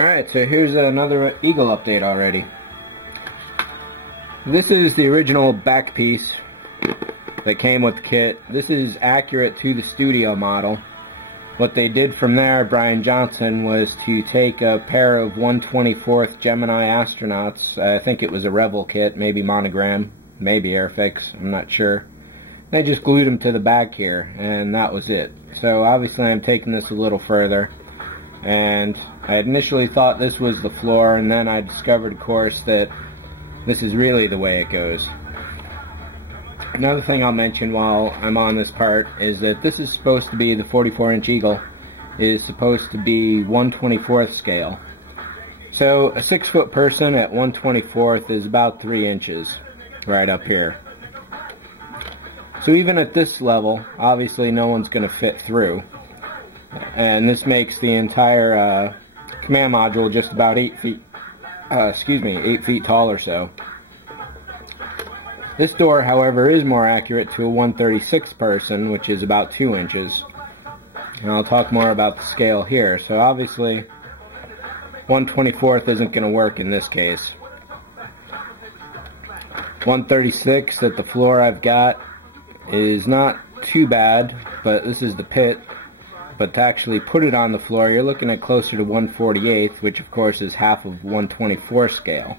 Alright, so here's another Eagle update already. This is the original back piece that came with the kit. This is accurate to the studio model. What they did from there, Brian Johnson, was to take a pair of 1/24th Gemini astronauts. I think it was a Rebel kit, maybe Monogram, maybe Airfix, I'm not sure. They just glued them to the back here, and that was it. So obviously I'm taking this a little further. And I initially thought this was the floor, and then I discovered, of course, that this is really the way it goes. Another thing I'll mention while I'm on this part is that this is supposed to be, the 44-inch Eagle is supposed to be 1/24th scale. So a 6-foot person at 1/24th is about 3 inches right up here. So even at this level, obviously no one's going to fit through. And this makes the entire command module just about 8 feet tall or so. This door, however, is more accurate to a 1/36 person, which is about 2 inches. And I'll talk more about the scale here. So obviously 1/24th isn't going to work in this case. 1/36 at the floor I've got is not too bad, but this is the pit. But to actually put it on the floor, you're looking at closer to 1/48th, which of course is half of 1/24 scale.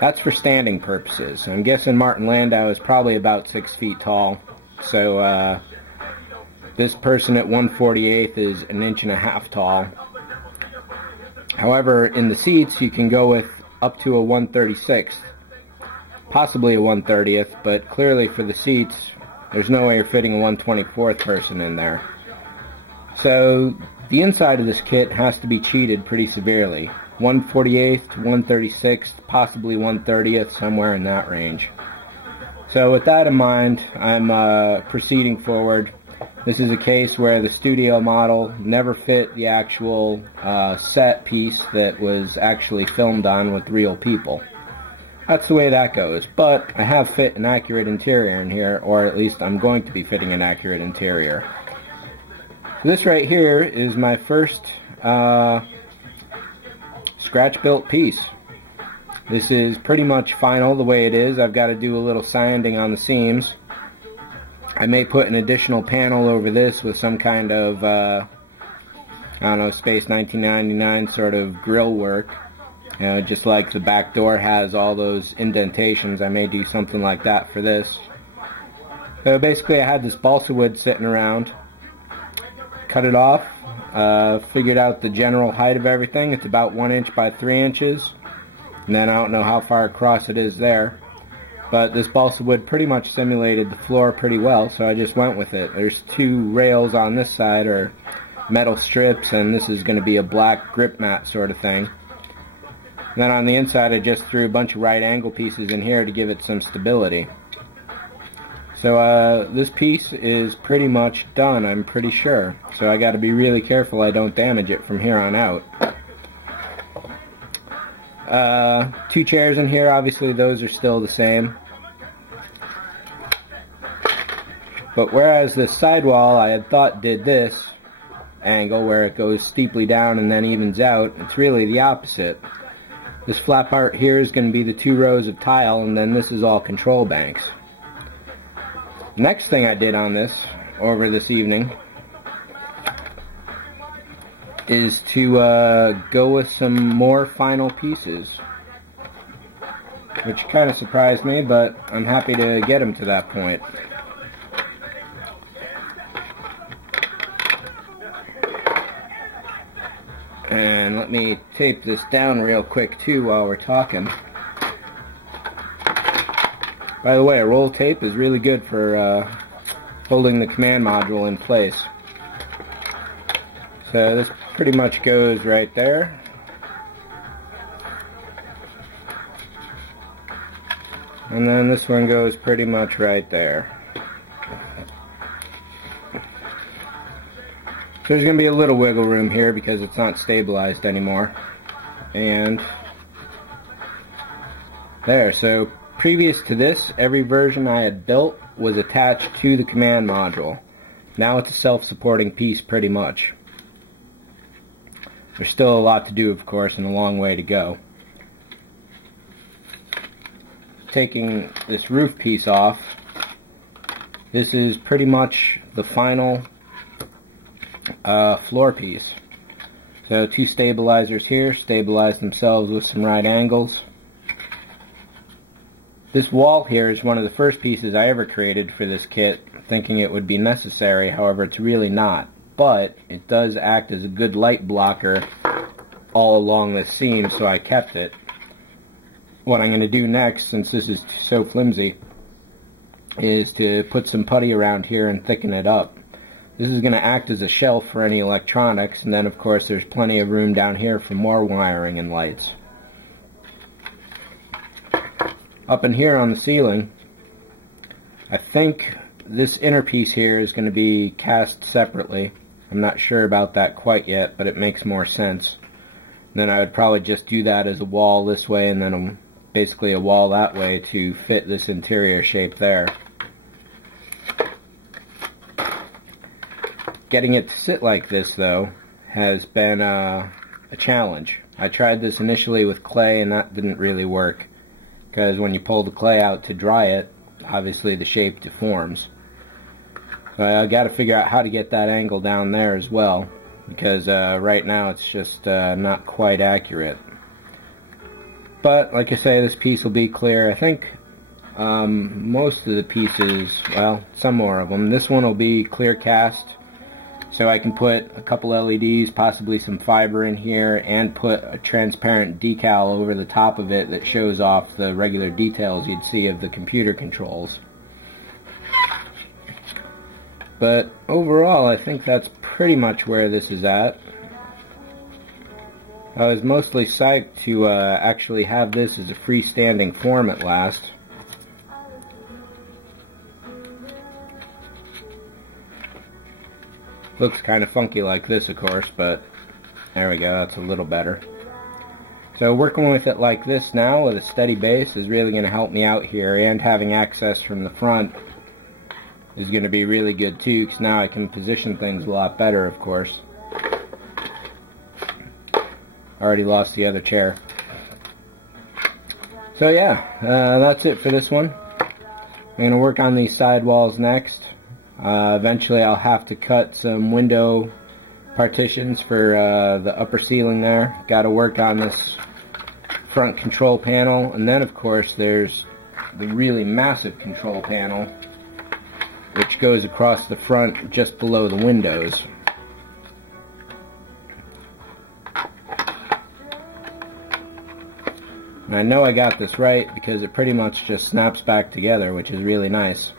That's for standing purposes. I'm guessing Martin Landau is probably about 6 feet tall. So this person at 1/48th is 1.5 inches tall. However, in the seats you can go with up to a 1/36th, possibly a 1/30th, but clearly for the seats, there's no way you're fitting a 1/24th person in there. So the inside of this kit has to be cheated pretty severely. 1/48th to 1/36th, possibly 1/30th, somewhere in that range. So with that in mind, I'm proceeding forward. This is a case where the studio model never fit the actual set piece that was actually filmed on with real people. That's the way that goes. But I have fit an accurate interior in here, or at least I'm going to be fitting an accurate interior. This right here is my first scratch-built piece. This is pretty much final the way it is. I've got to do a little sanding on the seams. I may put an additional panel over this with some kind of, I don't know, Space 1999 sort of grill work. You know, just like the back door has all those indentations, I may do something like that for this. So basically I had this balsa wood sitting around. Cut it off, figured out the general height of everything. It's about 1 inch by 3 inches. And then I don't know how far across it is there. But this balsa wood pretty much simulated the floor pretty well, so I just went with it. There's 2 rails on this side, or metal strips, and this is going to be a black grip mat sort of thing. And then on the inside I just threw a bunch of right angle pieces in here to give it some stability. So this piece is pretty much done, I'm pretty sure. So I got to be really careful I don't damage it from here on out. 2 chairs in here, obviously those are still the same. But whereas this sidewall I had thought did this angle where it goes steeply down and then evens out, it's really the opposite. This flat part here is going to be the 2 rows of tile, and then this is all control banks. Next thing I did on this over this evening is to go with some more final pieces, which kind of surprised me, but I'm happy to get them to that point. And let me tape this down real quick too while we're talking. By the way, a roll tape is really good for holding the command module in place. So this pretty much goes right there. And then this one goes pretty much right there. So there's going to be a little wiggle room here because it's not stabilized anymore. And there, so previous to this, every version I had built was attached to the command module. Now it's a self-supporting piece pretty much. There's still a lot to do, of course, and a long way to go. Taking this roof piece off, this is pretty much the final floor piece. So 2 stabilizers here, stabilize themselves with some right angles. This wall here is one of the first pieces I ever created for this kit, thinking it would be necessary. However, it's really not. But it does act as a good light blocker all along this seam, so I kept it. What I'm going to do next, since this is so flimsy, is to put some putty around here and thicken it up. This is going to act as a shelf for any electronics, and then of course there's plenty of room down here for more wiring and lights. Up in here on the ceiling, I think this inner piece here is going to be cast separately. I'm not sure about that quite yet, but it makes more sense. And then I would probably just do that as a wall this way, and then basically a wall that way to fit this interior shape there. Getting it to sit like this, though, has been a challenge. I tried this initially with clay, and that didn't really work, because when you pull the clay out to dry it, obviously the shape deforms. So I got to figure out how to get that angle down there as well, because right now it's just not quite accurate. But like I say, this piece will be clear. I think most of the pieces, well, some more of them. This one will be clear cast, so I can put a couple LEDs, possibly some fiber in here, and put a transparent decal over the top of it that shows off the regular details you'd see of the computer controls. But overall, I think that's pretty much where this is at. I was mostly psyched to actually have this as a freestanding form at last. Looks kind of funky like this, of course, but there we go, that's a little better. So working with it like this now with a steady base is really going to help me out here, and having access from the front is going to be really good too, because now I can position things a lot better, of course. Already lost the other chair. So yeah, that's it for this one. I'm going to work on these side walls next. Eventually I'll have to cut some window partitions for the upper ceiling there. Got to work on this front control panel, and then of course there's the really massive control panel which goes across the front just below the windows. And I know I got this right because it pretty much just snaps back together, which is really nice.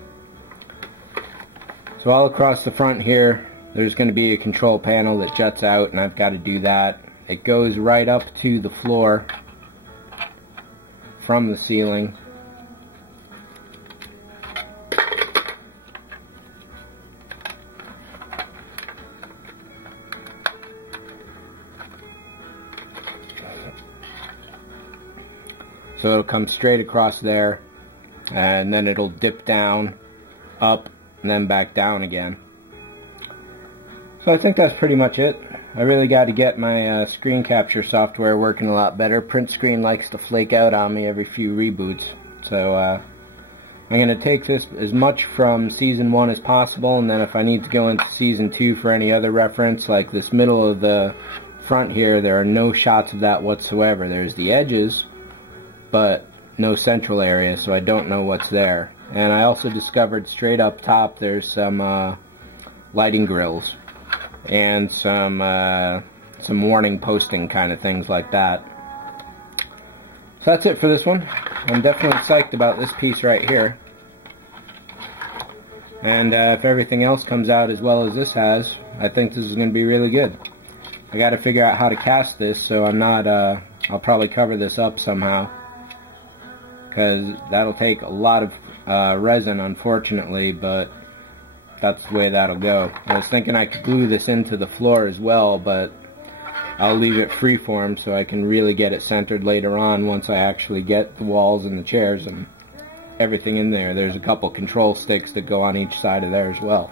So all across the front here, there's going to be a control panel that juts out, and I've got to do that. It goes right up to the floor from the ceiling. So it'll come straight across there, and then it'll dip down, up, and then back down again. So I think that's pretty much it. I really got to get my screen capture software working a lot better. Print screen likes to flake out on me every few reboots. So I'm going to take this as much from Season 1 as possible, and then if I need to go into Season 2 for any other reference, like this middle of the front here, there are no shots of that whatsoever. There's the edges, but no central area, so I don't know what's there. And I also discovered straight up top there's some lighting grills and some warning posting kind of things like that. So that's it for this one. I'm definitely psyched about this piece right here. And if everything else comes out as well as this has, I think this is going to be really good. I got to figure out how to cast this, so I'm not, I'll probably cover this up somehow, because that'll take a lot of resin, unfortunately, but that's the way that'll go. I was thinking I could glue this into the floor as well, but I'll leave it freeform so I can really get it centered later on once I actually get the walls and the chairs and everything in there. There's a couple control sticks that go on each side of there as well.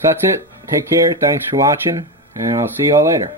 So that's it. Take care. Thanks for watching. and I'll see you all later.